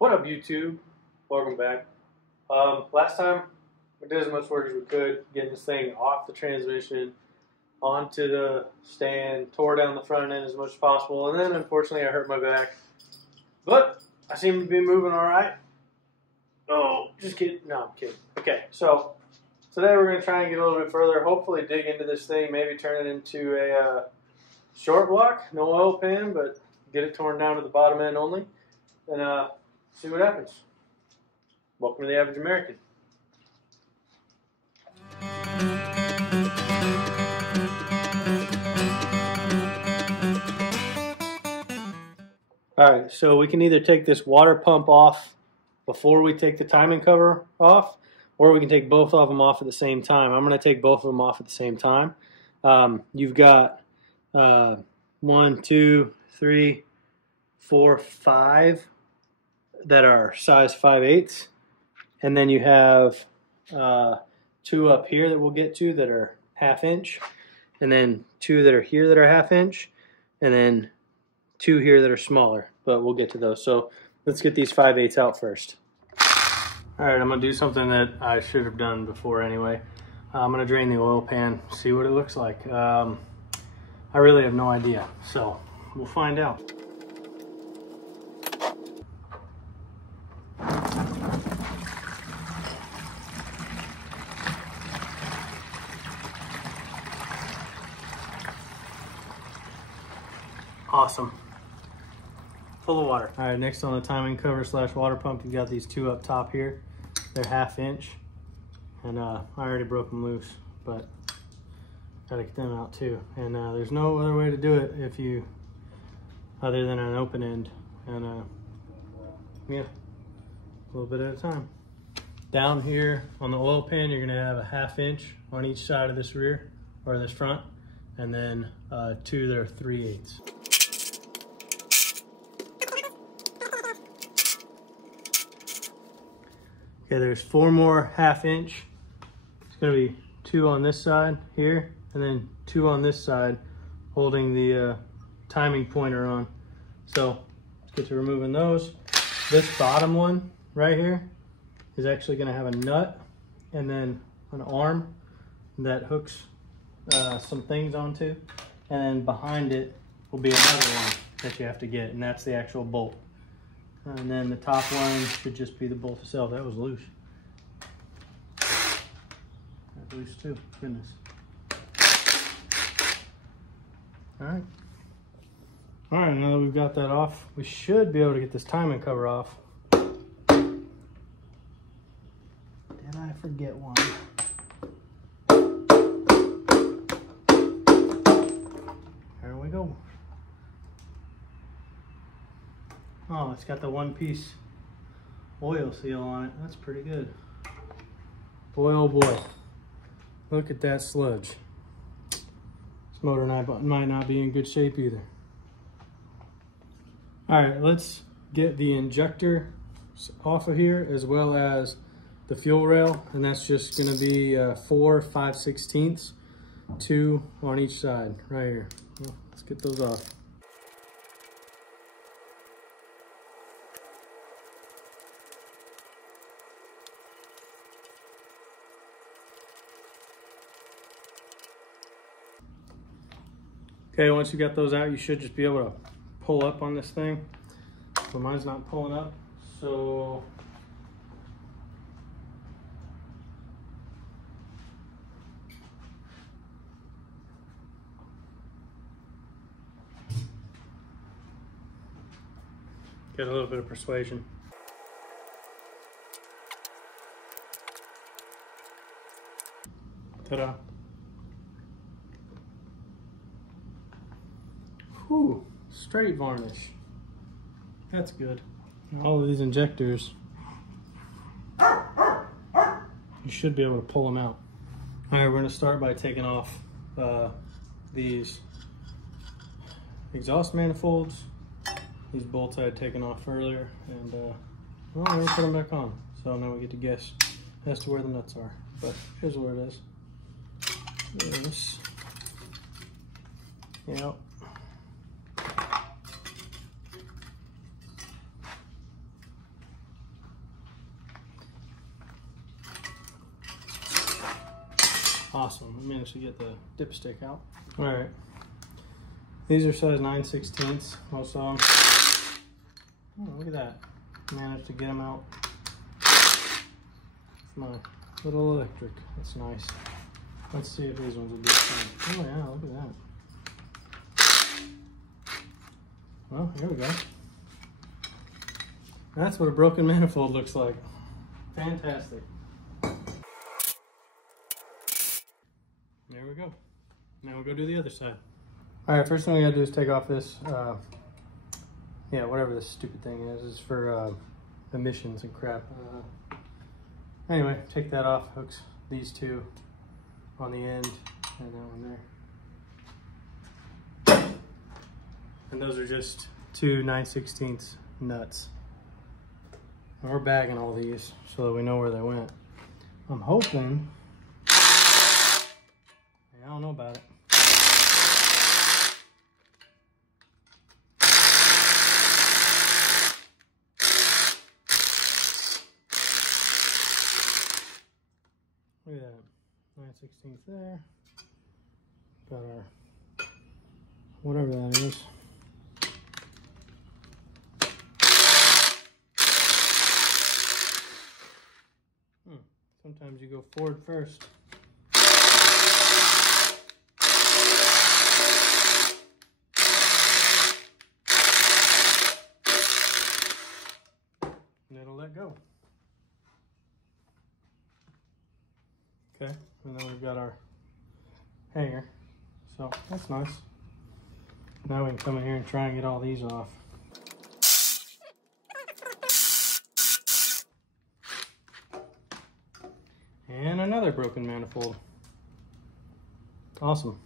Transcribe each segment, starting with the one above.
What up, YouTube? Welcome back. Last time we did as much work as we could, getting this thing off the transmission, onto the stand, tore down the front end as much as possible, and then unfortunately I hurt my back. But I seem to be moving all right. Oh, just kidding. No, I'm kidding. Okay, so today we're going to try and get a little bit further, hopefully dig into this thing, maybe turn it into a short block, no oil pan, but get it torn down to the bottom end only, and see what happens. Welcome to the Average American. Alright, so we can either take this water pump off before we take the timing cover off, or we can take both of them off at the same time. I'm going to take both of them off at the same time. You've got 1, 2, 3, 4, 5 that are size 5/8, and then you have 2 up here that we'll get to that are 1/2 inch, and then 2 that are here that are 1/2 inch, and then 2 here that are smaller, but we'll get to those. So let's get these 5/8 out first. All right, I'm gonna do something that I should have done before anyway. I'm gonna drain the oil pan, see what it looks like. I really have no idea, so we'll find out. Awesome. Full of water. All right, next on the timing cover / water pump, you got these 2 up top here. They're 1/2 inch, and I already broke them loose, but gotta get them out too. And there's no other way to do it other than an open end, and yeah, a little bit at a time. Down here on the oil pan, you're gonna have a 1/2 inch on each side of this rear or this front, and then 2 that are 3/8. Okay, there's 4 more 1/2 inch. It's gonna be 2 on this side here, and then 2 on this side holding the timing pointer on. So let's get to removing those. This bottom one right here is actually gonna have a nut and then an arm that hooks some things onto. And then behind it will be another one that you have to get, and that's the actual bolt. And then the top one should just be the bolt itself. That was loose. That's loose too, goodness. All right. All right, now that we've got that off, we should be able to get this timing cover off. Did I forget one? There we go. Oh, it's got the 1-piece oil seal on it. That's pretty good. Boy, oh boy. Look at that sludge. This motor might not be in good shape either. All right, let's get the injector off of here as well as the fuel rail, and that's just gonna be 4 5/16, 2 on each side right here. Well, let's get those off. Okay, once you got those out, you should just be able to pull up on this thing. But mine's not pulling up, so get a little bit of persuasion. Ta-da. Whew, straight varnish. That's good. All of these injectors, you should be able to pull them out. All right, we're gonna start by taking off these exhaust manifolds. These bolts I had taken off earlier, and well, we're gonna put them back on. So now we get to guess as to where the nuts are. But here's where it is. This. Yep. Awesome, I managed to get the dipstick out. All right, these are size 9/16. Most of them. Oh, look at that. Managed to get them out. It's my little electric. That's nice. Let's see if these ones will be the same. Oh yeah, look at that. Well, here we go. That's what a broken manifold looks like. Fantastic. There we go. Now we'll go do the other side. All right, first thing we gotta do is take off this, yeah, whatever this stupid thing is. It's for emissions and crap. Anyway, take that off. Hooks these two on the end and that one there. And those are just two 9/16 nuts. And we're bagging all these so that we know where they went. I'm hoping, I don't know about it. Look at that, 9/16 there. Got our, whatever that is. Sometimes you go forward first. And it'll let go. Okay, and then we've got our hanger. So that's nice. Now we can come in here and try and get all these off. And another broken manifold. Awesome.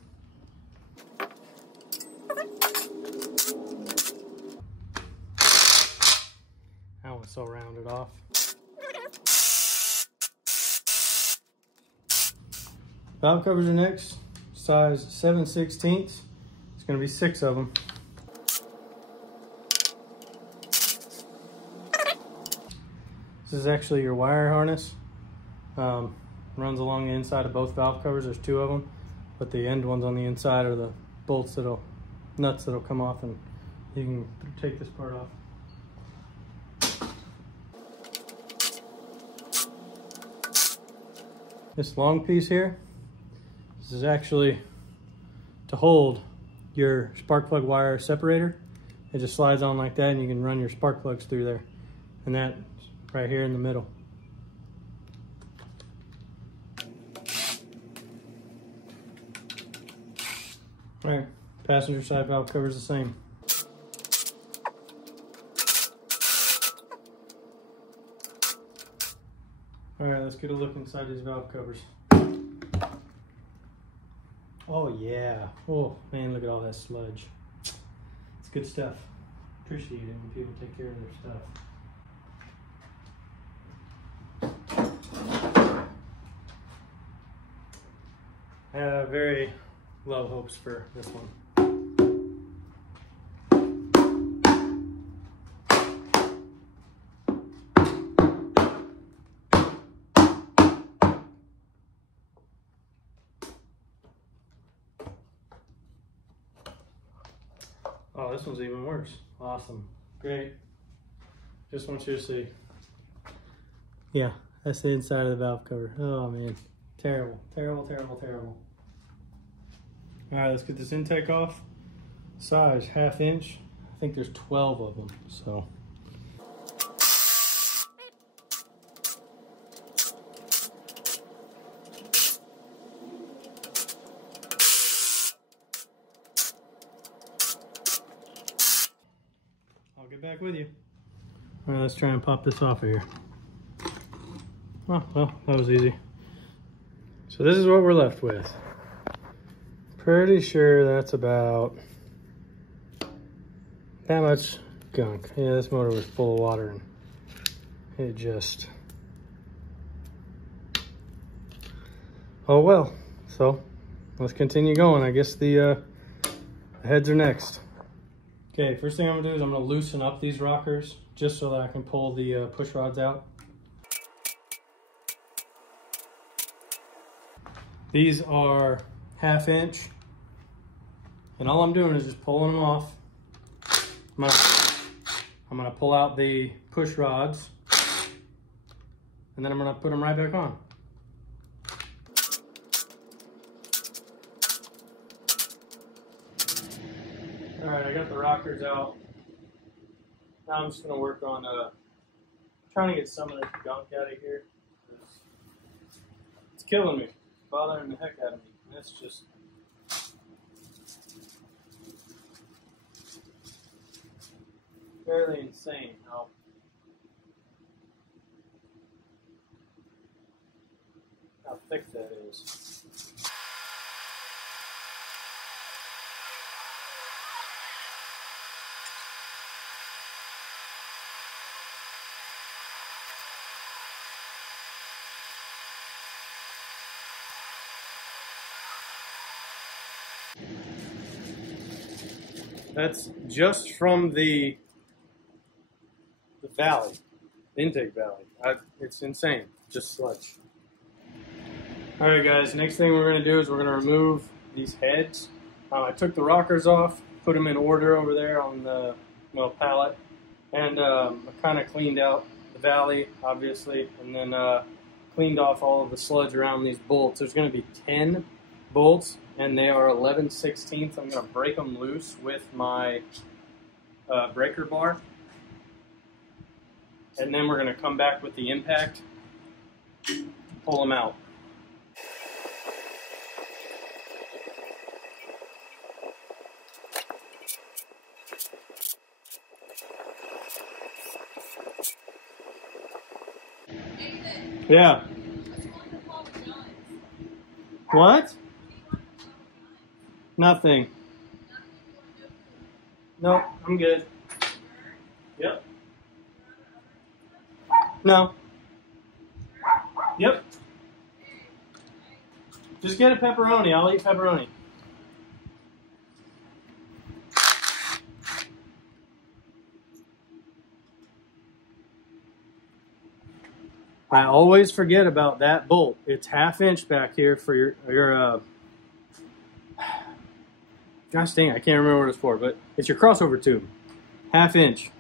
That one's so rounded off. Valve covers are next. Size 7/16. It's going to be 6 of them. This is actually your wire harness. Runs along the inside of both valve covers. There's 2 of them, but the end ones on the inside are the bolts nuts that'll come off, and you can take this part off. This long piece here, this is actually to hold your spark plug wire separator. It just slides on like that, and you can run your spark plugs through there. And that's right here in the middle. All right, passenger side valve cover is the same. All right, let's get a look inside these valve covers. Oh yeah, oh man, look at all that sludge. It's good stuff. Appreciate it when people take care of their stuff. I have very low hopes for this one. Oh, this one's even worse. Awesome. Great. Just want you to see. Yeah, that's the inside of the valve cover. Oh man. Terrible, terrible, terrible, terrible. All right, let's get this intake off. Size, 1/2 inch. I think there's 12 of them, so. I'll get back with you. All right, let's try and pop this off of here. Oh, well, that was easy. So this is what we're left with. Pretty sure that's about that much gunk. Yeah, this motor was full of water and it just, oh well. So let's continue going. I guess the heads are next. Okay, first thing I'm gonna do is I'm gonna loosen up these rockers just so that I can pull the push rods out. These are 1/2 inch, and all I'm doing is just pulling them off. I'm gonna pull out the push rods, and then I'm gonna put them right back on. All right, I got the rockers out. Now I'm just gonna work on trying to get some of this gunk out of here. It's killing me. It's bothering the heck out of me. And it's just fairly insane how thick that is. That's just from the valley, intake valley. It's insane, just sludge. All right, guys, next thing we're gonna do is we're gonna remove these heads. I took the rockers off, put them in order over there on the pallet, and I kind of cleaned out the valley, obviously, and then cleaned off all of the sludge around these bolts. There's gonna be 10 bolts, and they are 11/16. I'm gonna break them loose with my breaker bar, and then we're gonna come back with the impact, pull them out. Yeah. What? Nothing. Nope, I'm good. Yep. No. Yep. Just get a pepperoni. I'll eat pepperoni. I always forget about that bolt. It's 1/2 inch back here for your gosh dang, I can't remember what it's for, but it's your crossover tube. 1/2 inch.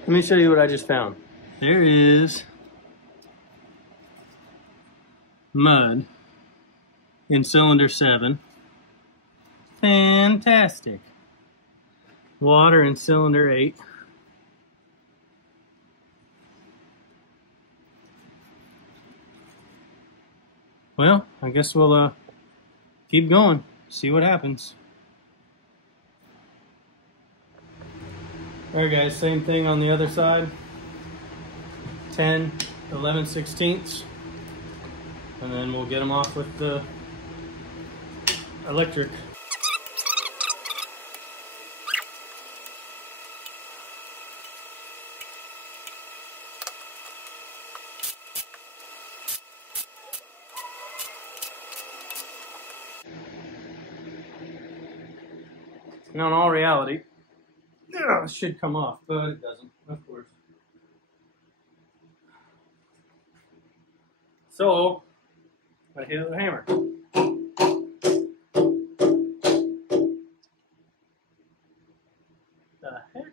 Let me show you what I just found. There is mud in cylinder 7. Fantastic. Water in cylinder 8. Well, I guess we'll keep going, see what happens. Alright guys, same thing on the other side. 10, 11/16, and then we'll get them off with the electric. Now in all reality, it should come off, but it doesn't, of course. So, I hit it with a hammer. The heck?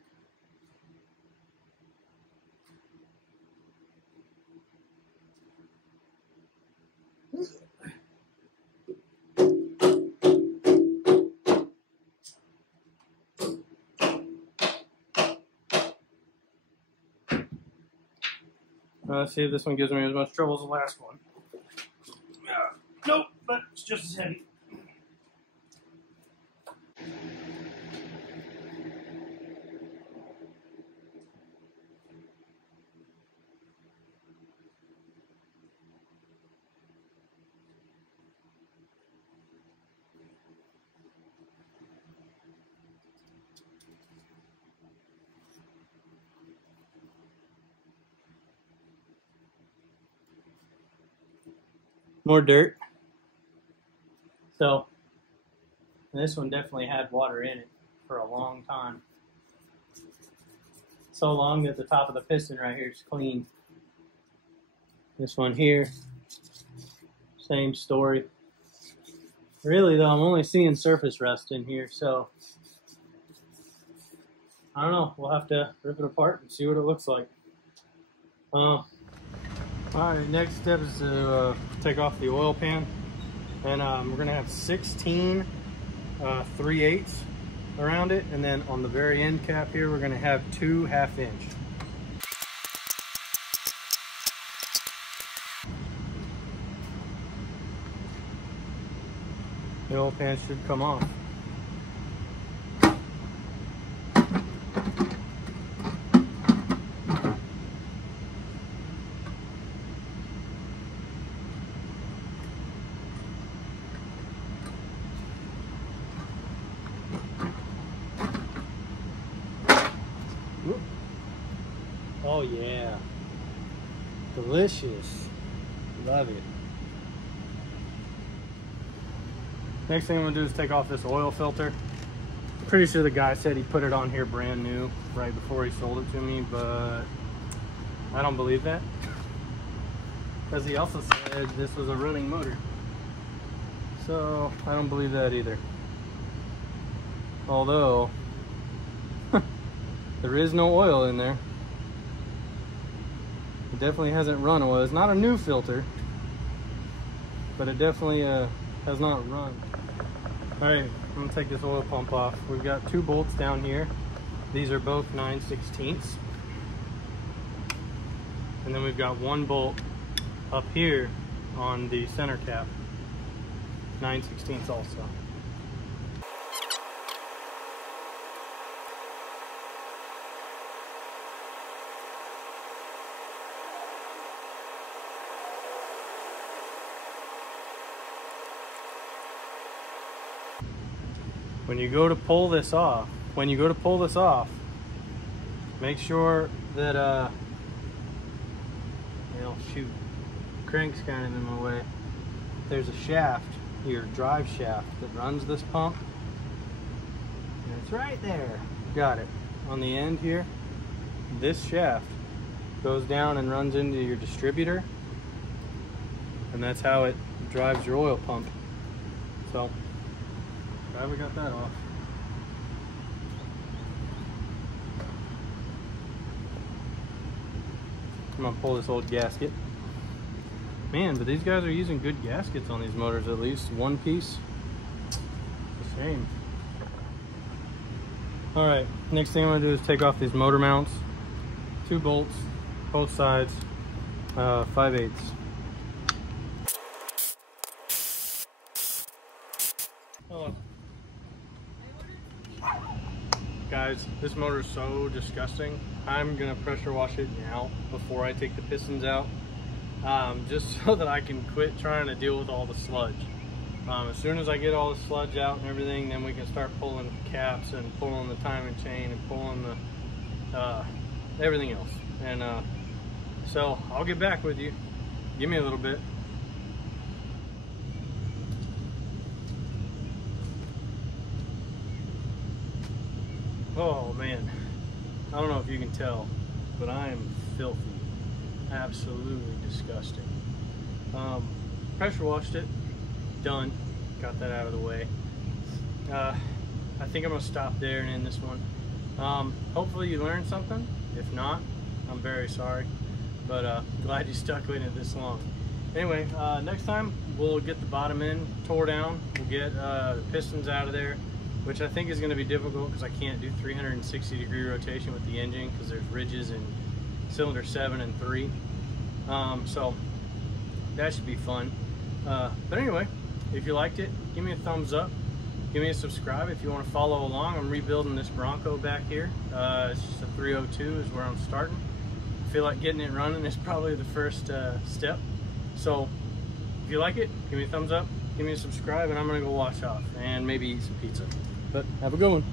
Let's see if this one gives me as much trouble as the last one. Nope, but it's just as heavy. More dirt. So this one definitely had water in it for a long time. So long that the top of the piston right here is clean. This one here, same story. Really though, I'm only seeing surface rust in here, so I don't know. We'll have to rip it apart and see what it looks like. Alright, next step is to take off the oil pan. And we're going to have 16 3/8 around it. And then on the very end cap here, we're going to have 2 1/2 inch. The oil pan should come off. Oh yeah, delicious, love it. Next thing I'm gonna do is take off this oil filter. Pretty sure the guy said he put it on here brand new right before he sold it to me, but I don't believe that, because he also said this was a running motor, so I don't believe that either. Although there is no oil in there. It definitely hasn't run oil. It's not a new filter, but it definitely has not run. All right, I'm gonna take this oil pump off. We've got 2 bolts down here. These are both 9/16. And then we've got 1 bolt up here on the center cap, 9/16 also. When you go to pull this off, make sure that shoot, crank's kind of in my way. There's a shaft, your drive shaft that runs this pump, and it's right there. Got it. On the end here, this shaft goes down and runs into your distributor, and that's how it drives your oil pump. So glad we got that off. I'm gonna pull this old gasket. Man, but these guys are using good gaskets on these motors, at least one piece. It's a shame. All right, next thing I'm gonna do is take off these motor mounts. 2 bolts, both sides, 5/8. Hello. Guys, this motor is so disgusting. I'm gonna pressure wash it now before I take the pistons out, just so that I can quit trying to deal with all the sludge. As soon as I get all the sludge out and everything, then we can start pulling caps and pulling the timing chain and pulling the everything else. And so I'll get back with you. Give me a little bit. Oh man, I don't know if you can tell, but I am filthy. Absolutely disgusting. Pressure washed it, done, got that out of the way. I think I'm gonna stop there and end this one. Hopefully you learned something. If not, I'm very sorry, but glad you stuck with it this long. Anyway, next time we'll get the bottom end tore down. We'll get the pistons out of there, which I think is going to be difficult because I can't do 360-degree rotation with the engine because there's ridges in cylinder 7 and 3. So that should be fun. But anyway, if you liked it, give me a thumbs up. Give me a subscribe if you want to follow along. I'm rebuilding this Bronco back here. It's just a 302 is where I'm starting. I feel like getting it running is probably the first step. So if you like it, give me a thumbs up, give me a subscribe, and I'm gonna go wash off and maybe eat some pizza. But have a good one.